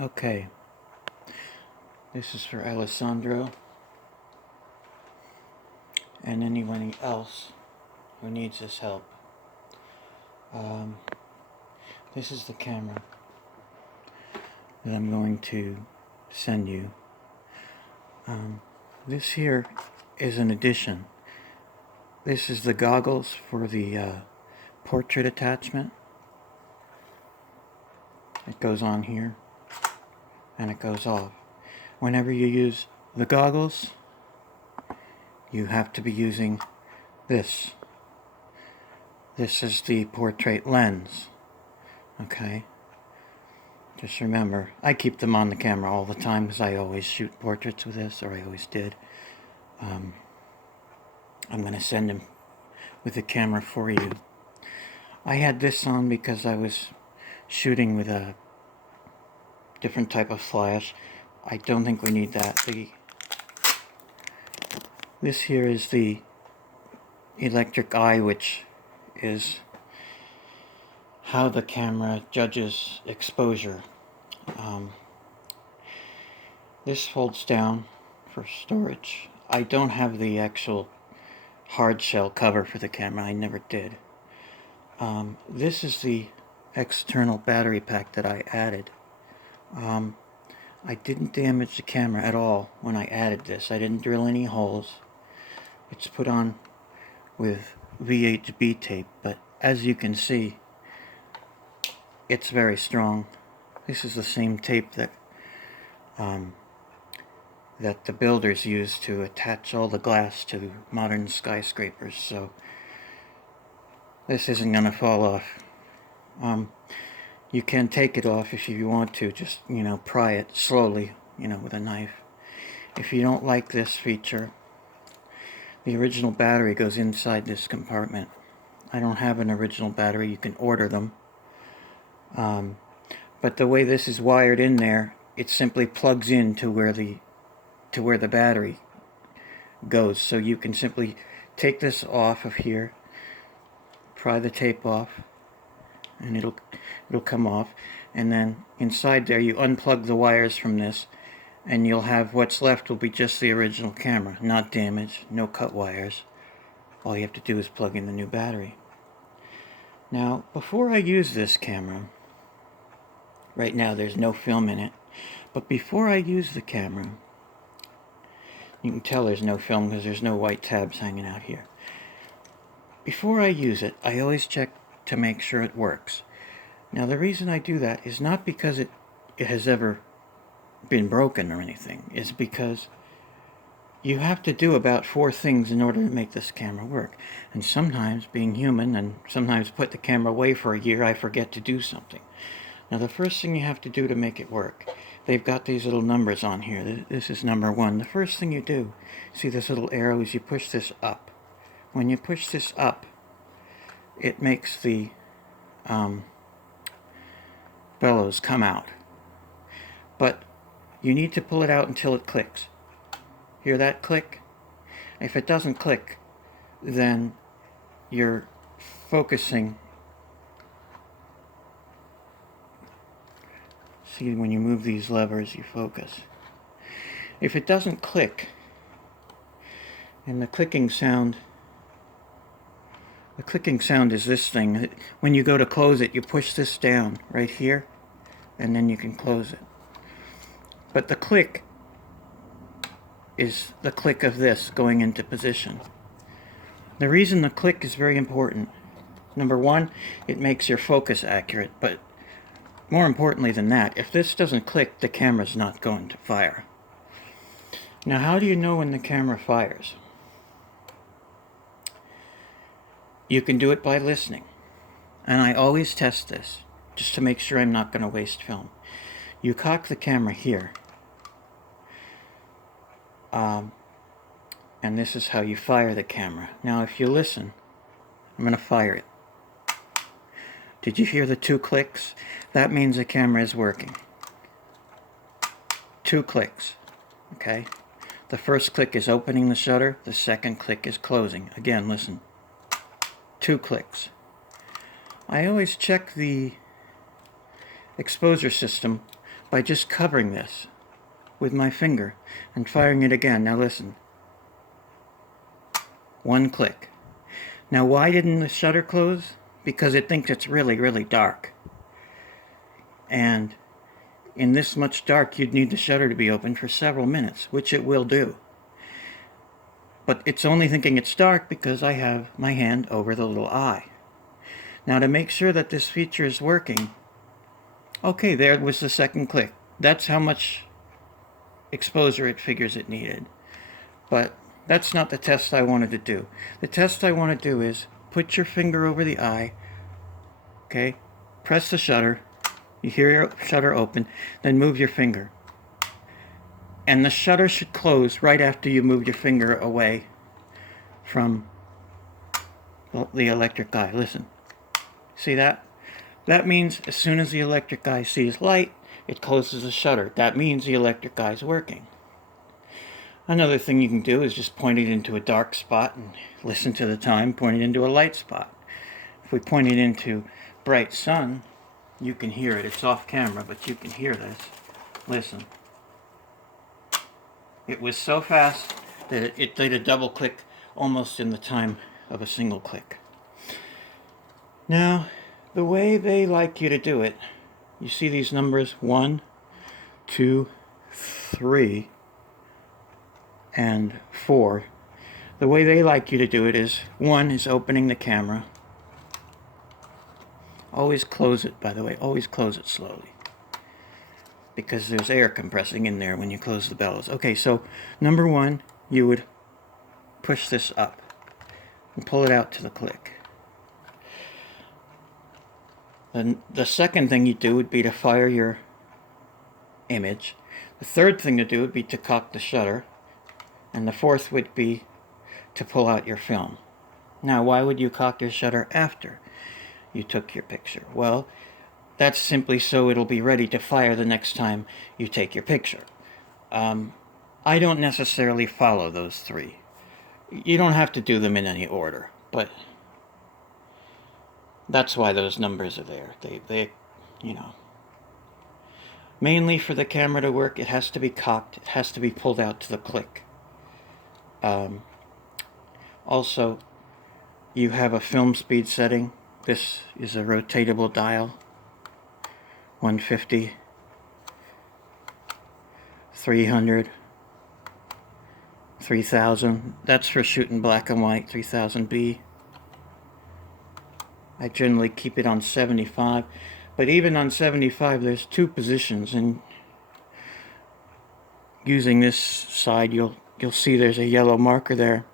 Okay, this is for Alessandro and anyone else who needs this help. This is the camera that I'm going to send you. This here is an addition. This is the goggles for the portrait attachment. It goes on here and it goes off. Whenever you use the goggles, you have to be using this. This is the portrait lens. Okay? Just remember, I keep them on the camera all the time because I always shoot portraits with this, or I always did. I'm going to send them with the camera for you. I had this on because I was shooting with a different type of flash. I don't think we need that. This here is the electric eye, which is how the camera judges exposure. This folds down for storage. I don't have the actual hard shell cover for the camera. I never did. This is the external battery pack that I added. I didn't damage the camera at all when I added this. I didn't drill any holes. It's put on with VHB tape, but as you can see, it's very strong. This is the same tape that that the builders use to attach all the glass to modern skyscrapers, so this isn't going to fall off. You can take it off if you want to, just, pry it slowly, with a knife. If you don't like this feature, the original battery goes inside this compartment. I don't have an original battery. You can order them. But the way this is wired in there, it simply plugs in to where the battery goes. So you can simply take this off of here, pry the tape off, and it'll come off. And then inside there, you unplug the wires from this, and you'll have what's left will be just the original camera, not damaged, no cut wires. All you have to do is plug in the new battery. Now, before I use this camera, right now there's no film in it, but before I use the camera, you can tell there's no film because there's no white tabs hanging out here. Before I use it, I always check to make sure it works. Now, the reason I do that is not because it has ever been broken or anything. It's because you have to do about 4 things in order to make this camera work. And sometimes, being human, and sometimes put the camera away for a year, I forget to do something. Now, the first thing you have to do to make it work, they've got these little numbers on here. This is number 1. The first thing you do, see this little arrow, is you push this up. When you push this up, it makes the bellows come out. But you need to pull it out until it clicks. Hear that click? If it doesn't click, then you're focusing. See, when you move these levers, you focus. If it doesn't click, and the clicking sound is this thing. When you go to close it, you push this down right here, and then you can close it. But the click is the click of this going into position. The reason the click is very important, number 1, it makes your focus accurate, but more importantly than that, if this doesn't click, the camera's not going to fire. Now, how do you know when the camera fires? You can do it by listening. And I always test this, just to make sure I'm not going to waste film. You cock the camera here. And this is how you fire the camera. Now, if you listen, I'm going to fire it. Did you hear the 2 clicks? That means the camera is working. 2 clicks. Okay? The first click is opening the shutter. The second click is closing. Again, listen. 2 clicks. I always check the exposure system by just covering this with my finger and firing it again. Now listen. One click. Now why didn't the shutter close? Because it thinks it's really, really dark. And in this much dark, you'd need the shutter to be open for several minutes, which it will do. But it's only thinking it's dark because I have my hand over the little eye. Now to make sure that this feature is working, okay, there was the second click. That's how much exposure it figures it needed. But that's not the test I wanted to do. The test I want to do is put your finger over the eye, okay, press the shutter, you hear your shutter open, then move your finger. And the shutter should close right after you move your finger away from the electric eye. Listen, see that? That means as soon as the electric eye sees light, it closes the shutter. That means the electric eye is working. Another thing you can do is just point it into a dark spot and listen to the time, point it into a light spot. If we point it into bright sun, you can hear it. It's off camera, but you can hear this. Listen. It was so fast that it did a double click almost in the time of a single click. Now, the way they like you to do it, you see these numbers 1, 2, 3, and 4. The way they like you to do it is 1 is opening the camera. Always close it, by the way, always close it slowly, because there's air compressing in there when you close the bellows. Okay, so number 1, you would push this up and pull it out to the click. Then the second thing you do would be to fire your image. The third thing to do would be to cock the shutter. And the fourth would be to pull out your film. Now, why would you cock your shutter after you took your picture? Well, that's simply so it'll be ready to fire the next time you take your picture. I don't necessarily follow those 3. You don't have to do them in any order, but that's why those numbers are there. They, you know. Mainly for the camera to work, it has to be cocked. It has to be pulled out to the click. Also, you have a film speed setting. This is a rotatable dial. 150, 300, 3000. That's for shooting black and white, 3000B. I generally keep it on 75, but even on 75 there's 2 positions, and using this side you'll see there's a yellow marker there.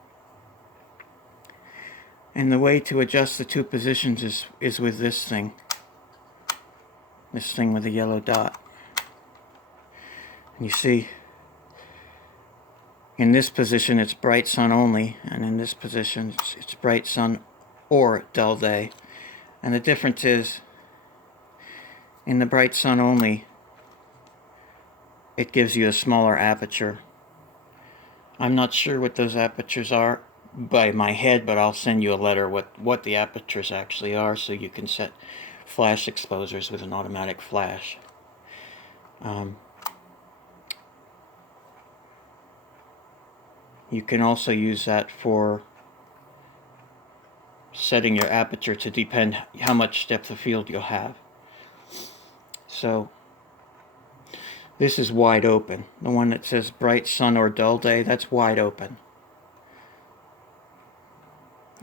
And the way to adjust the 2 positions is with this thing. This thing with a yellow dot. And you see, in this position it's bright sun only, and in this position it's bright sun or dull day. And the difference is, in the bright sun only, it gives you a smaller aperture. I'm not sure what those apertures are by my head, but I'll send you a letter what the apertures actually are, so you can set flash exposures with an automatic flash. You can also use that for setting your aperture to depend how much depth of field you'll have. So this is wide open. The one that says bright sun or dull day, that's wide open.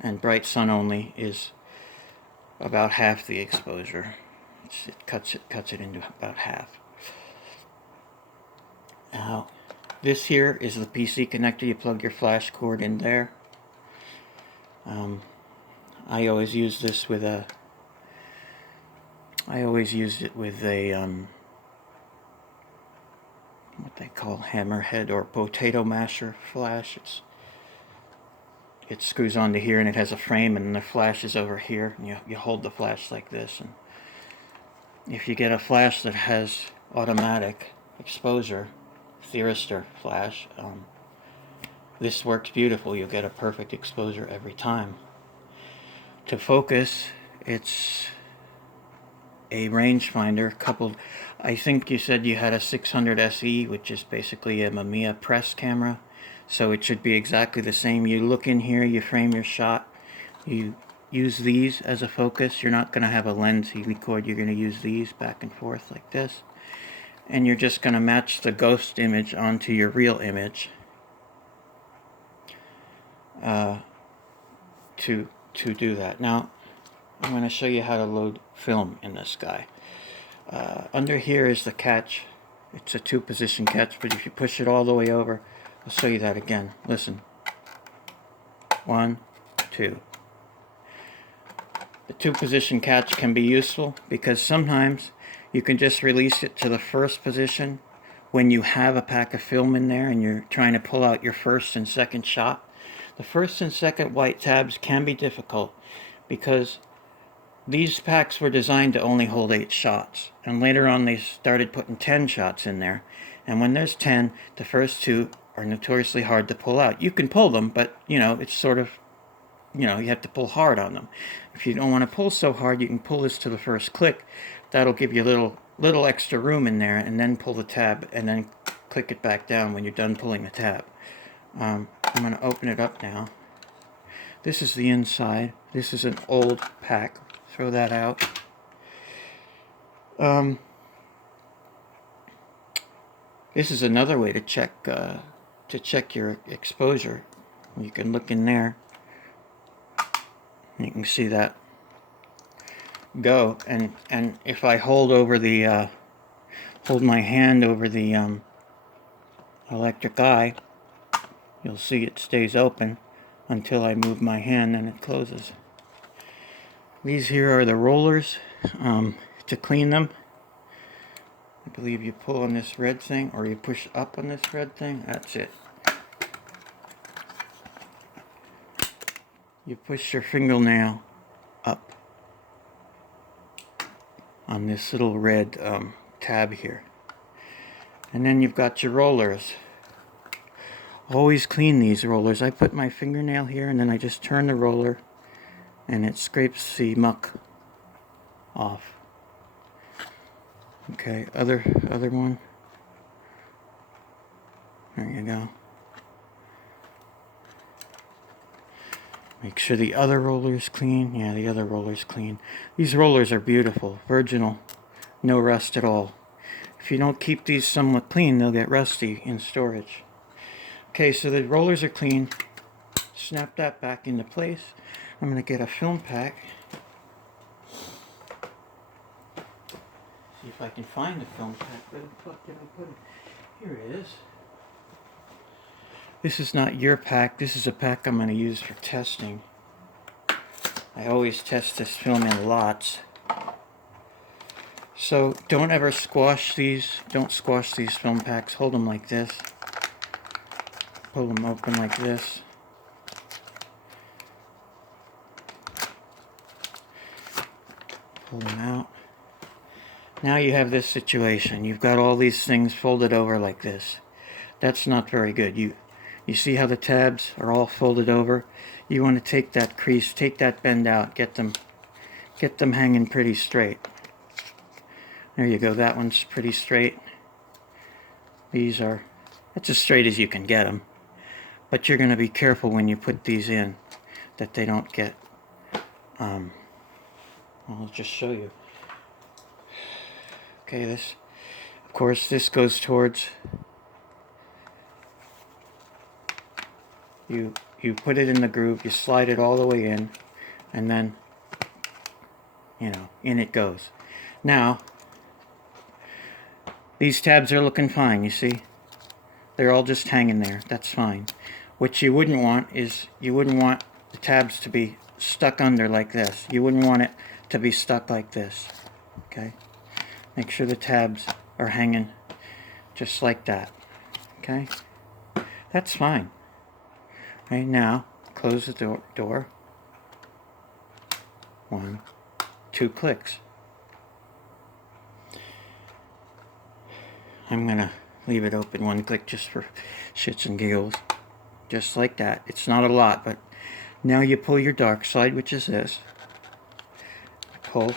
And bright sun only is about half the exposure. It cuts it into about half. Now, this here is the PC connector. You plug your flash cord in there. I always use this with a. I always used it with a what they call hammerhead or potato masher flash. It screws onto here, and it has a frame, and the flash is over here. And you hold the flash like this, and if you get a flash that has automatic exposure, thyristor flash, this works beautiful. You'll get a perfect exposure every time. To focus, it's a rangefinder coupled. I think you said you had a 600 SE, which is basically a Mamiya press camera. So it should be exactly the same. You look in here, you frame your shot, you use these as a focus. You're not going to have a lens you record. You're going to use these back and forth like this. And you're just going to match the ghost image onto your real image to do that. Now, I'm going to show you how to load film in this guy. Under here is the catch. It's a 2-position catch, but if you push it all the way over, I'll show you that again. Listen. 1, 2. The 2-position catch can be useful because sometimes you can just release it to the first position when you have a pack of film in there and you're trying to pull out your first and second shot. The first and second white tabs can be difficult because these packs were designed to only hold 8 shots, and later on they started putting 10 shots in there. And when there's 10, the first 2 are notoriously hard to pull out. You can pull them, but it's sort of, you have to pull hard on them. If you don't want to pull so hard, you can pull this to the first click. That'll give you a little extra room in there, and then pull the tab and then click it back down when you're done pulling the tab. I'm going to open it up now. This is the inside. This is an old pack. Throw that out. This is another way to check your exposure. You can look in there. You can see that go, and if I hold over the hold my hand over the electric eye, you'll see it stays open until I move my hand and it closes. These here are the rollers to clean them. I believe you pull on this red thing, or you push up on this red thing. That's it. You push your fingernail up on this little red tab here. And then you've got your rollers. Always clean these rollers. I put my fingernail here and then I just turn the roller and it scrapes the muck off. Okay, other one. There you go. Make sure the other roller's clean. Yeah, the other roller's clean. These rollers are beautiful, virginal, no rust at all. If you don't keep these somewhat clean, they'll get rusty in storage. Okay, so the rollers are clean. Snap that back into place. I'm going to get a film pack. See if I can find the film pack. Where the fuck did I put it? Here it is. This is not your pack. This is a pack I'm going to use for testing. I always test this film in lots. So don't ever squash these. Don't squash these film packs. Hold them like this. Pull them open like this. Pull them out. Now you have this situation. You've got all these things folded over like this. That's not very good. You see how the tabs are all folded over? You want to take that crease, take that bend out, get them hanging pretty straight. There you go. That one's pretty straight. These are, that's as straight as you can get them. But you're going to be careful when you put these in that they don't get, I'll just show you. Okay, this, of course, this goes towards, you put it in the groove, you slide it all the way in, and then, in it goes. Now, these tabs are looking fine, you see? They're all just hanging there, that's fine. What you wouldn't want is, you wouldn't want the tabs to be stuck under like this. You wouldn't want it to be stuck like this, okay? Make sure the tabs are hanging just like that, okay? That's fine. Okay, now, close the door. 1, 2 clicks. I'm going to leave it open 1 click just for shits and giggles. Just like that. It's not a lot, but now you pull your dark side, which is this. Pull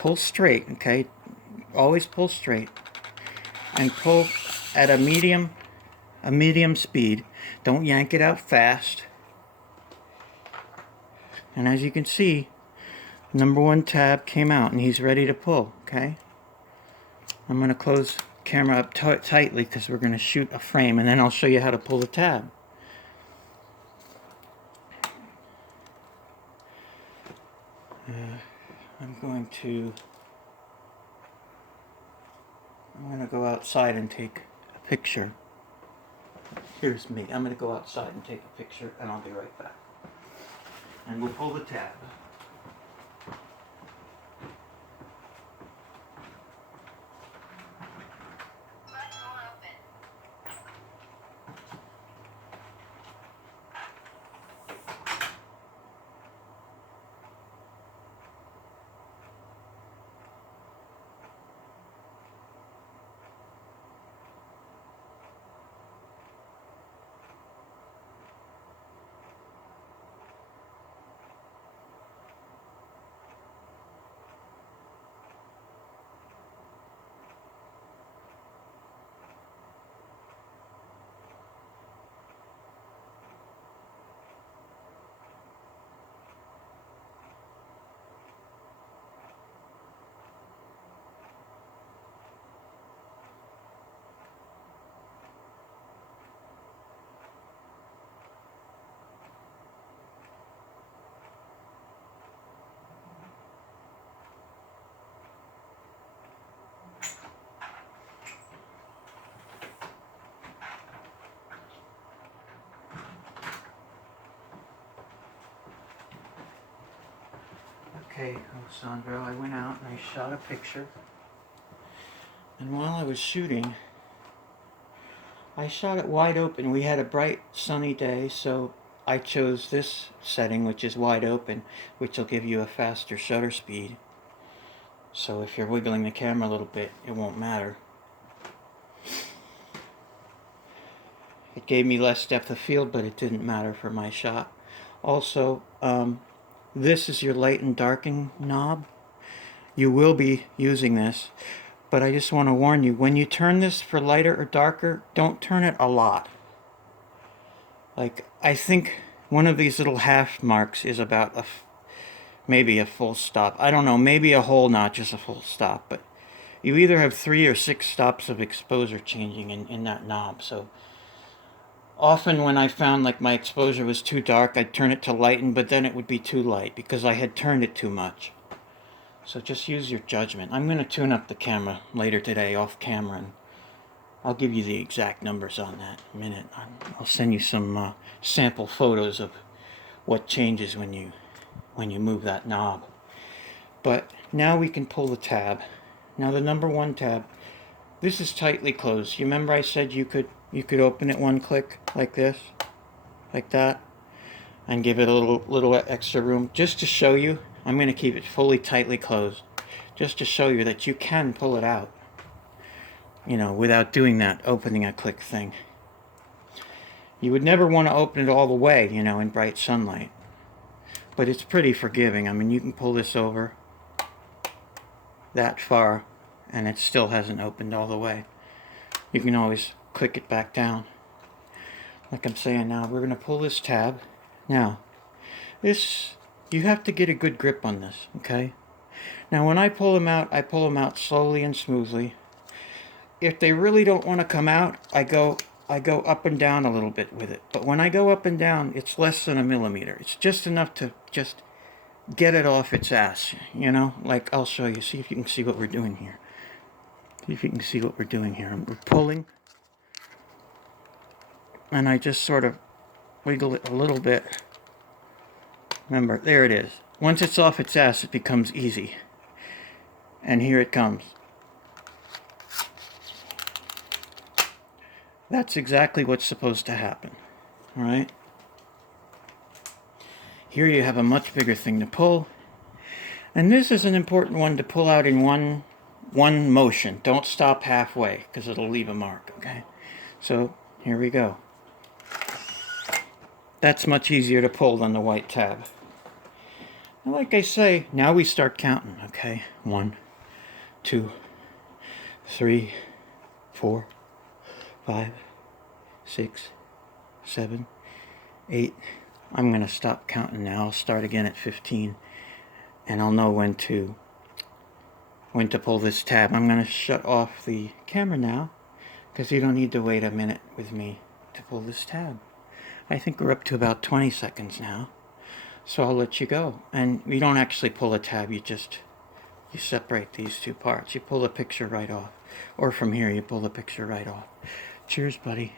pull straight, okay? Always pull straight. And pull at a medium speed. Don't yank it out fast. And as you can see, number 1 tab came out and he's ready to pull, okay? I'm going to close the camera up tightly because we're going to shoot a frame, and then I'll show you how to pull the tab. I'm going to go outside and take a picture. Here's me. I'm going to go outside and take a picture, and I'll be right back. And we'll pull the tab. Okay, Alessandro, I went out and I shot a picture. And while I was shooting, I shot it wide open. We had a bright sunny day, so I chose this setting, which is wide open, which will give you a faster shutter speed. So if you're wiggling the camera a little bit, it won't matter. It gave me less depth of field, but it didn't matter for my shot. Also, this is your light and darkening knob. You will be using this, but I just want to warn you, when you turn this for lighter or darker, don't turn it a lot. Like, I think one of these little half marks is about maybe a full stop. I don't know, maybe a whole, not just a full stop, but you either have 3 or 6 stops of exposure changing in that knob. So often when I found like my exposure was too dark, I'd turn it to lighten, but then it would be too light because I had turned it too much. So just use your judgment. I'm going to tune up the camera later today off camera, and I'll give you the exact numbers on that in a minute. I'll send you some sample photos of what changes when you move that knob. But now we can pull the tab. Now the number 1 tab, this is tightly closed. You remember I said you could open it 1 click like this, like that, and give it a little extra room. Just to show you, I'm going to keep it fully tightly closed, just to show you that you can pull it out, you know, without doing that opening a click thing. You would never want to open it all the way, you know, in bright sunlight, but it's pretty forgiving. I mean, you can pull this over that far and it still hasn't opened all the way. You can always click it back down. Like I'm saying now, we're going to pull this tab. Now, this, you have to get a good grip on this, okay? Now when I pull them out slowly and smoothly. If they really don't want to come out, I go up and down a little bit with it. But when I go up and down, it's less than a millimeter. It's just enough to just get it off its ass, you know? Like, I'll show you. See if you can see what we're doing here. See if you can see what we're doing here. We're pulling, and I just sort of wiggle it a little bit. Remember, there it is. Once it's off its ass, it becomes easy. And here it comes. That's exactly what's supposed to happen. All right? Here you have a much bigger thing to pull. And this is an important one to pull out in one motion. Don't stop halfway, because it'll leave a mark, okay? So, here we go. That's much easier to pull than the white tab. And like I say, now we start counting, okay? 1, 2, 3, 4, 5, 6, 7, 8. I'm going to stop counting now. I'll start again at 15, and I'll know when to pull this tab. I'm going to shut off the camera now, because you don't need to wait a minute with me to pull this tab. I think we're up to about 20 seconds now, so I'll let you go. And you don't actually pull a tab, you separate these two parts. You pull the picture right off, or from here you pull the picture right off. Cheers, buddy.